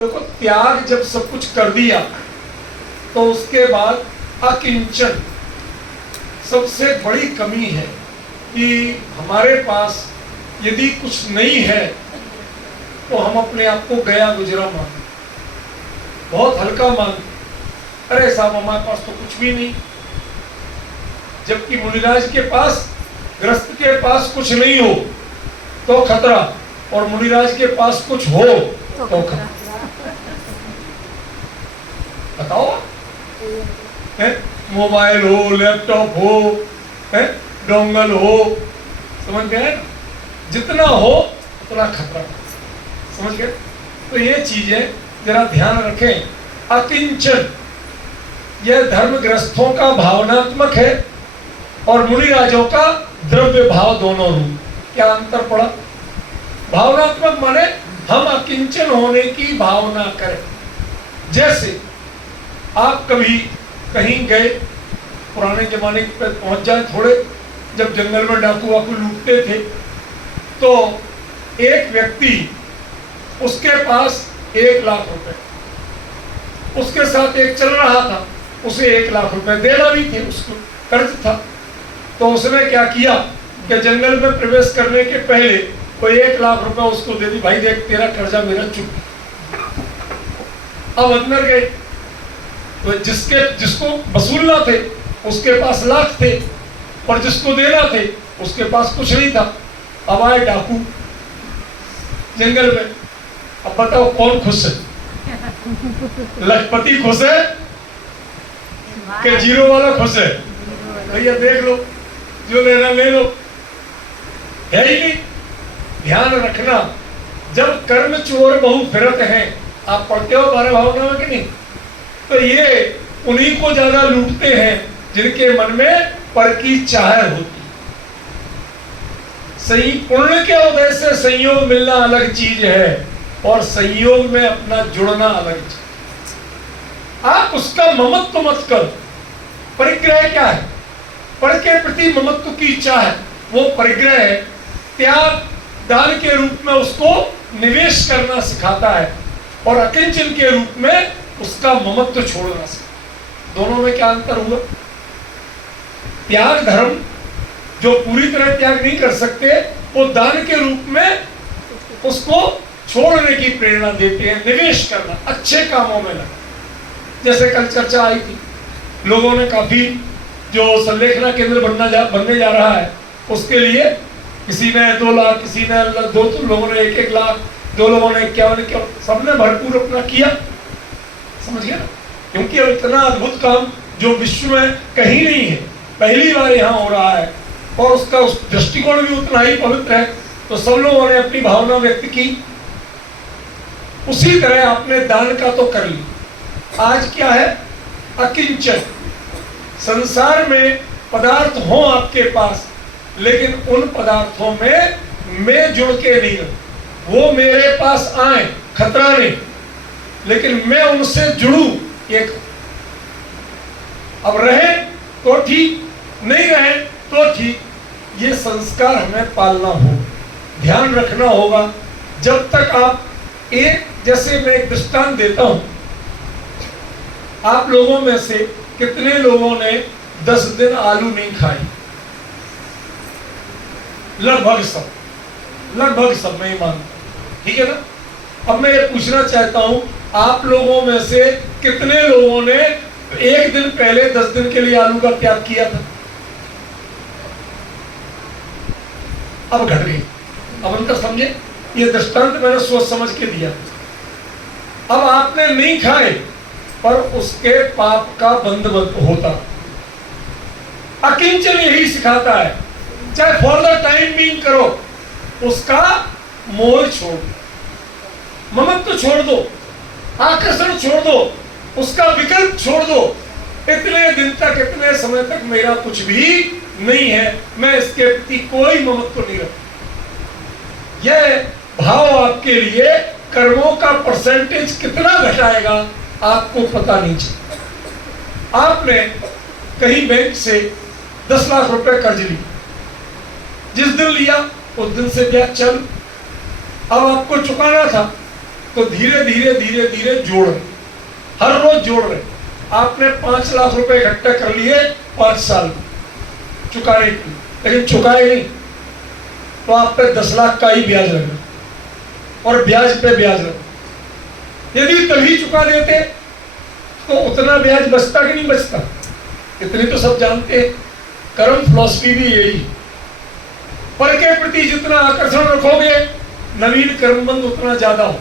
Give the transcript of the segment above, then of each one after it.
देखो, त्याग जब सब कुछ कर दिया तो उसके बाद अकिंचन सबसे बड़ी कमी है कि हमारे पास यदि कुछ नहीं है तो हम अपने आप को गया गुजरा मानते, बहुत हल्का मानते। अरे साहब, हमारे पास तो कुछ भी नहीं। जबकि मुनिराज के पास, गृहस्थ के पास कुछ नहीं हो तो खतरा, और मुनिराज के पास कुछ हो तो खतरा। बताओ, मोबाइल हो, लैपटॉप हो, डोंगल हो, समझ गए? जितना हो उतना खतरा, समझ गए? तो ये चीजें जरा ध्यान रखें। अकिंचन यह धर्म ग्रस्थों का भावनात्मक है और मुनिराजों का द्रव्य भाव दोनों रूप। क्या अंतर पड़ा? भावनात्मक माने हम अकिंचन होने की भावना करें। जैसे आप कभी कहीं गए, पुराने जमाने पे पहुंच जाए थोड़े, जब जंगल में डाकू वाकू लूटते थे तो एक व्यक्ति, उसके पास 1 लाख रुपए, उसके साथ एक चल रहा था, उसे 1 लाख रुपए देना भी थे, उसको कर्ज था। तो उसने क्या किया कि जंगल में प्रवेश करने के पहले कोई 1 लाख रुपए उसको दे दी। भाई देख, तेरा कर्जा मेरा चुक। अब अंदर गए तो जिसको वसूलना थे उसके पास लाख थे और जिसको देना थे उसके पास कुछ नहीं था। अब आए डाकू जंगल में। अब बताओ कौन खुश है? लखपति खुश है कि जीरो वाला खुश है? भैया देख लो, जो लेना ले लो, है ही नहीं। ध्यान रखना, जब कर्म चोर बहु फिरत हैं, आप पढ़ते हो 12 भावना में कि नहीं? तो ये उन्हीं को ज्यादा लूटते हैं जिनके मन में पर की चाह होती। सही पुण्य के उदय से संयोग मिलना अलग चीज है और संयोग में अपना जुड़ना अलग चीज। आप उसका ममत्व मत करो। परिग्रह क्या है? पर के प्रति ममत्व की इच्छा है, वो परिग्रह है। त्याग दान के रूप में उसको निवेश करना सिखाता है और अकिंचन के रूप में उसका ममत्व छोड़ना सिखाता। दोनों में क्या अंतर हुआ? त्याग धर्म जो पूरी तरह त्याग नहीं कर सकते, वो दान के रूप में उसको छोड़ने की प्रेरणा देते हैं। निवेश करना, अच्छे कामों में लगा। जैसे कल चर्चा आई थी, लोगों ने काफी जो संलेखना केंद्र बनने जा रहा है, उसके लिए किसी ने 2 लाख, किसी ने 2 लोगों ने 1-1 लाख, 2 लोगों ने 51, सबने भरपूर अपना किया। समझ गया ना? क्योंकि अब इतना अद्भुत काम जो विश्व में कहीं नहीं है, पहली बार यहाँ हो रहा है और उसका उस दृष्टिकोण भी उतना ही पवित्र है, तो सब लोगों ने अपनी भावना व्यक्त की। उसी तरह आपने दान का तो कर लिया। आज क्या है? अकिंचन। संसार में पदार्थ हो आपके पास, लेकिन उन पदार्थों में मैं जुड़ के नहीं रहूं। वो मेरे पास आए, खतरा नहीं, लेकिन मैं उनसे जुड़ूं। एक अब रहे तो ठीक, नहीं रहे तो ठीक। ये संस्कार हमें पालना हो, ध्यान रखना होगा। जब तक आप जैसे मैं एक दृष्टांत देता हूं, आप लोगों में से कितने लोगों ने 10 दिन आलू नहीं खाए? लगभग सब मैं मानता, ठीक है ना? अब मैं ये पूछना चाहता हूं, आप लोगों में से कितने लोगों ने 1 दिन पहले 10 दिन के लिए आलू का त्याग किया था? अब घट गई। अब अंतर समझे? ये दृष्टांत मैंने सोच समझ के दिया। अब आपने नहीं खाए पर उसके पाप का बंधुत्व होता। अकिंचन यही सिखाता है, चाहे फॉर द टाइम बीइंग करो, उसका मोह छोड़ दो, ममत्व छोड़ दो, आकर्षण छोड़ दो, उसका विकल्प छोड़ दो। इतने दिन तक, इतने समय तक मेरा कुछ भी नहीं है, मैं इसके प्रति कोई ममत्व नहीं रखता। यह भाव आपके लिए कर्मों का परसेंटेज कितना घटाएगा आपको पता नहीं चलता। आपने कहीं बैंक से 10 लाख रुपए कर्ज लिया, जिस दिन लिया उस दिन से ब्याज चल। अब आपको चुकाना था तो धीरे धीरे धीरे धीरे जोड़ रहे, हर रोज जोड़ रहे। आपने 5 लाख रुपए इकट्ठे कर लिए 5 साल में चुकाने के लिए, लेकिन चुकाए नहीं, तो आप पे 10 लाख का ही ब्याज लगा, और ब्याज पे ब्याज लगा। यदि तभी चुका देते तो उतना ब्याज बचता कि नहीं बचता? इतनी तो सब जानते हैं। कर्म फिलॉसफी भी यही, पर के प्रति जितना आकर्षण रखोगे नवीन कर्म बंध उतना ज्यादा हो।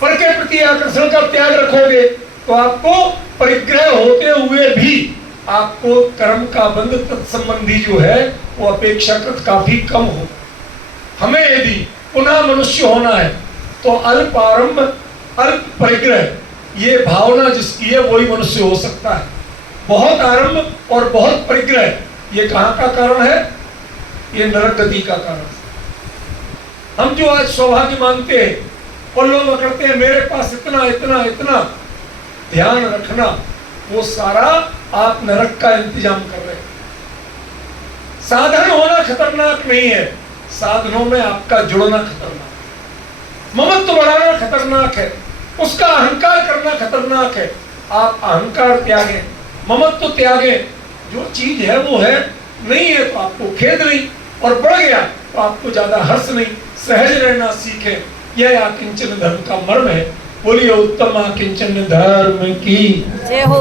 पर के प्रति आकर्षण का त्याग रखोगे तो आपको परिग्रह होते हुए भी आपको कर्म का बंध तत्संबंधी जो है वो अपेक्षाकृत काफी कम हो। हमें यदि पुनः मनुष्य होना है तो अल्प आरंभ अल्प परिग्रह, ये भावना जिसकी है वही मनुष्य हो सकता है। बहुत आरंभ और बहुत परिग्रह, ये कहाँ का कारण है? ये नरक गति का कारण। हम जो आज सौभाग्य मानते हैं और लोग करते हैं मेरे पास इतना इतना इतना, ध्यान रखना वो सारा आप नरक का इंतजाम कर रहे हैं। साधन होना खतरनाक नहीं है, साधनों में आपका जुड़ना खतरनाक, ममत्व बढ़ाना खतरनाक है, उसका अहंकार करना खतरनाक है। आप अहंकार त्यागें, ममत्व त्यागें, जो चीज है वो है, नहीं है तो आपको खेद नहीं, और बढ़ गया तो आपको ज्यादा हर्ष नहीं। सहज रहना सीखें, यह आकिंचन धर्म का मर्म है। बोलिए उत्तम आकिंचन धर्म की जय हो।